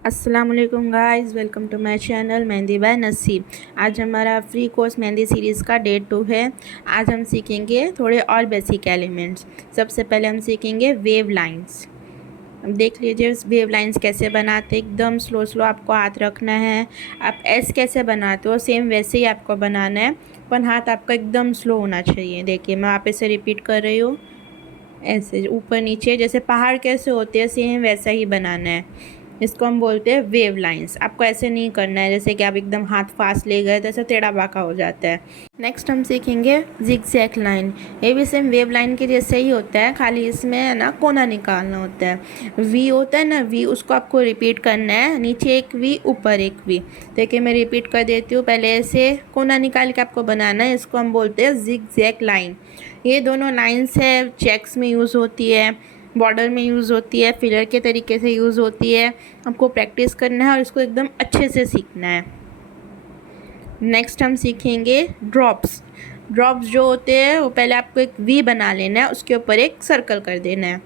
अस्सलाम वालेकुम guys, welcome to my channel Mehndi by Naseeb. आज हमारा फ्री कोर्स मेहंदी सीरीज़ का डे 2 है। आज हम सीखेंगे थोड़े और बेसिक एलिमेंट्स। सबसे पहले हम सीखेंगे वेव लाइंस। अब देख लीजिए वेव लाइंस कैसे बनाते, एकदम स्लो स्लो आपको हाथ रखना है। आप एस कैसे बनाते हो सेम वैसे ही आपको बनाना है, पर हाथ आपका एकदम स्लो होना चाहिए। देखिए मैं आप इसे रिपीट कर रही हूँ, ऐसे ऊपर नीचे जैसे पहाड़ कैसे होते हैं सेम वैसा ही बनाना है। इसको हम बोलते हैं वेव लाइंस। आपको ऐसे नहीं करना है जैसे कि आप एकदम हाथ फास्ट ले गए तो ऐसे टेढ़ा बाका हो जाता है। नेक्स्ट हम सीखेंगे जिगजैग लाइन। ये भी सेम वेव लाइन के जैसे ही होता है, खाली इसमें है ना कोना निकालना होता है। वी होता है ना, वी उसको आपको रिपीट करना है, नीचे एक वी ऊपर एक वी। देखिए मैं रिपीट कर देती हूँ, पहले ऐसे कोना निकाल के आपको बनाना है। इसको हम बोलते हैं जिगजैग लाइन। ये दोनों लाइन्स है चेक्स में यूज़ होती है, बॉर्डर में यूज़ होती है, फिलर के तरीके से यूज़ होती है। आपको प्रैक्टिस करना है और इसको एकदम अच्छे से सीखना है। नेक्स्ट हम सीखेंगे ड्रॉप्स। ड्रॉप्स जो होते हैं वो पहले आपको एक वी बना लेना है, उसके ऊपर एक सर्कल कर देना है।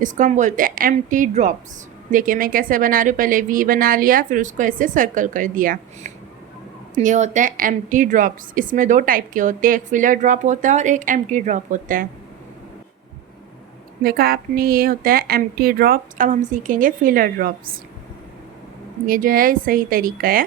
इसको हम बोलते हैं एम्प्टी ड्रॉप्स। देखिए मैं कैसे बना रही हूँ, पहले वी बना लिया फिर उसको ऐसे सर्कल कर दिया। ये होता है एम्प्टी ड्रॉप्स। इसमें दो टाइप के होते हैं, एक फिलर ड्रॉप होता है और एक एम्प्टी ड्रॉप होता है। देखा आपने, ये होता है एम्प्टी ड्रॉप्स। अब हम सीखेंगे फिलर ड्रॉप्स। ये जो है सही तरीका है।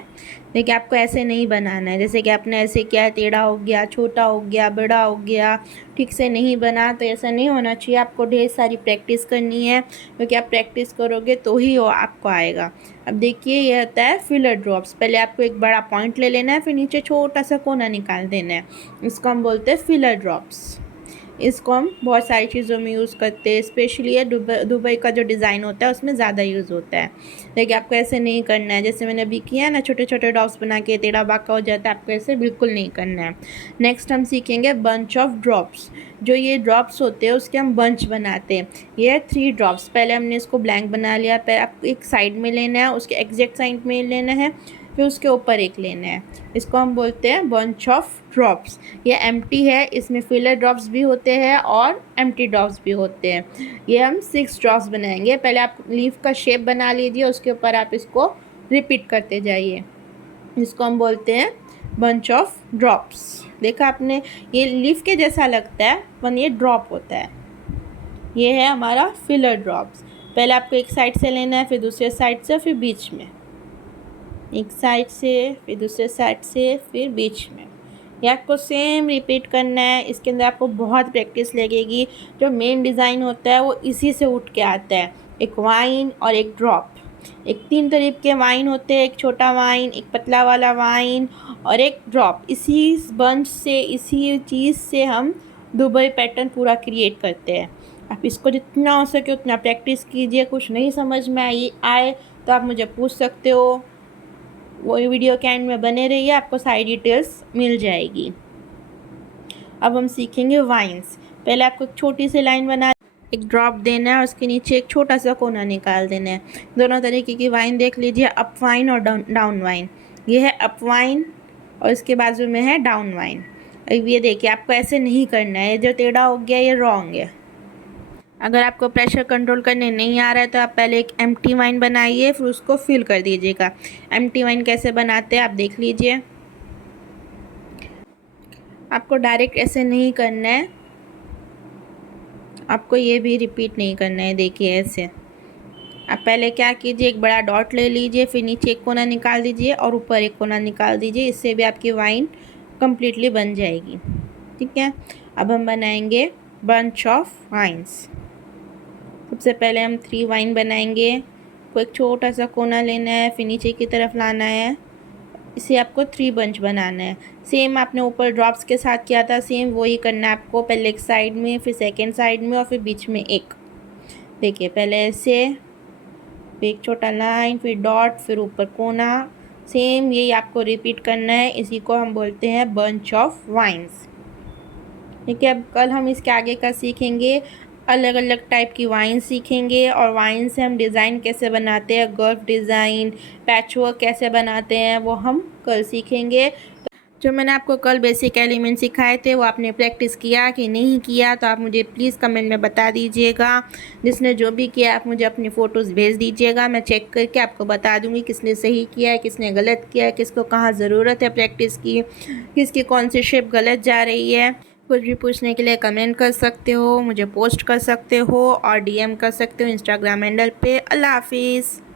देखिए आपको ऐसे नहीं बनाना है, जैसे कि आपने ऐसे किया है टेढ़ा हो गया, छोटा हो गया, बड़ा हो गया, ठीक से नहीं बना, तो ऐसा नहीं होना चाहिए। आपको ढेर सारी प्रैक्टिस करनी है, क्योंकि आप प्रैक्टिस करोगे तो ही वो आपको आएगा। अब देखिए ये होता है फिलर ड्रॉप्स। पहले आपको एक बड़ा पॉइंट ले लेना है, फिर नीचे छोटा सा कोना निकाल देना है। इसको हम बोलते हैं फिलर ड्रॉप्स। इसको हम बहुत सारी चीज़ों में यूज़ करते हैं, स्पेशली ये दुबई का जो डिज़ाइन होता है उसमें ज़्यादा यूज़ होता है। देखिए आपको ऐसे नहीं करना है, जैसे मैंने अभी किया ना, छोटे छोटे डॉट्स बना के टेढ़ा बाका हो जाता है, आपको ऐसे बिल्कुल नहीं करना है। नेक्स्ट हम सीखेंगे बंच ऑफ ड्रॉप्स। जो ये ड्रॉप्स होते हैं उसके हम बंच बनाते हैं। ये है 3 ड्रॉप्स। पहले हमने इसको ब्लैंक बना लिया, पहले आपको एक साइड में लेना है, उसके एग्जैक्ट साइड में लेना है, फिर उसके ऊपर एक लेना है। इसको हम बोलते हैं बंच ऑफ ड्रॉप्स। ये एम्प्टी है, इसमें फिलर ड्रॉप्स भी होते हैं और एम्प्टी ड्रॉप्स भी होते हैं। ये हम 6 ड्रॉप्स बनाएंगे। पहले आप लीफ का शेप बना लीजिए, उसके ऊपर आप इसको रिपीट करते जाइए। इसको हम बोलते हैं बंच ऑफ ड्रॉप्स। देखा आपने, ये लीफ के जैसा लगता है पर ये ड्रॉप होता है। ये है हमारा फिलर ड्रॉप्स। पहले आपको एक साइड से लेना है, फिर दूसरे साइड से, फिर बीच में, एक साइड से, फिर दूसरे साइड से, फिर बीच में। ये आपको सेम रिपीट करना है। इसके अंदर आपको बहुत प्रैक्टिस लगेगी। जो मेन डिज़ाइन होता है वो इसी से उठ के आता है, एक वाइन और एक ड्रॉप। एक 3 तरह के वाइन होते हैं, एक छोटा वाइन, एक पतला वाला वाइन और एक ड्रॉप। इसी बंच से, इसी चीज़ से हम दुबई पैटर्न पूरा क्रिएट करते हैं। आप इसको जितना हो सके उतना प्रैक्टिस कीजिए। कुछ नहीं समझ में आए तो आप मुझे पूछ सकते हो। वो वीडियो के एंड में बने रहिए, आपको सारी डिटेल्स मिल जाएगी। अब हम सीखेंगे वाइन्स। पहले आपको एक छोटी सी लाइन बना, एक ड्रॉप देना है और उसके नीचे एक छोटा सा कोना निकाल देना है। दोनों तरीके की वाइन देख लीजिए, अप वाइन और डाउन वाइन। ये है अप वाइन और इसके बाजू में है डाउन वाइन। अब ये देखिए आपको ऐसे नहीं करना है, जो टेढ़ा हो गया ये रॉन्ग है। अगर आपको प्रेशर कंट्रोल करने नहीं आ रहा है तो आप पहले एक एम्प्टी वाइन बनाइए, फिर उसको फिल कर दीजिएगा। एम्प्टी वाइन कैसे बनाते हैं आप देख लीजिए। आपको डायरेक्ट ऐसे नहीं करना है, आपको ये भी रिपीट नहीं करना है। देखिए ऐसे आप पहले क्या कीजिए, एक बड़ा डॉट ले लीजिए, फिर नीचे एक कोना निकाल दीजिए और ऊपर एक कोना निकाल दीजिए। इससे भी आपकी वाइन कम्प्लीटली बन जाएगी। ठीक है, अब हम बनाएंगे बंच ऑफ वाइन्स। सबसे पहले हम 3 वाइन बनाएंगे। को एक छोटा सा कोना लेना है, फिर नीचे की तरफ लाना है, इसे आपको 3 बंच बनाना है। सेम आपने ऊपर ड्रॉप्स के साथ किया था, सेम वही करना है आपको। पहले एक साइड में, फिर सेकंड साइड में और फिर बीच में एक। देखिए पहले ऐसे, फिर एक छोटा लाइन, फिर डॉट, फिर ऊपर कोना। सेम यही आपको रिपीट करना है। इसी को हम बोलते हैं बंच ऑफ वाइन्स। ठीक है, अब कल हम इसके आगे का सीखेंगे। अलग अलग टाइप की वाइन सीखेंगे और वाइन से हम डिज़ाइन कैसे बनाते हैं, गर्व डिज़ाइन, पैचवर्क कैसे बनाते हैं, वो हम कल सीखेंगे। जो मैंने आपको कल बेसिक एलिमेंट सिखाए थे वो आपने प्रैक्टिस किया कि नहीं किया, तो आप मुझे प्लीज़ कमेंट में बता दीजिएगा। जिसने जो भी किया आप मुझे अपनी फ़ोटोज़ भेज दीजिएगा, मैं चेक करके आपको बता दूंगी किसने सही किया है, किसने गलत किया है, किसको कहाँ ज़रूरत है प्रैक्टिस की, किसकी कौन सी शेप गलत जा रही है। कुछ भी पूछने के लिए कमेंट कर सकते हो, मुझे पोस्ट कर सकते हो और DM कर सकते हो इंस्टाग्राम हैंडल पे। अल्लाह हाफिज़।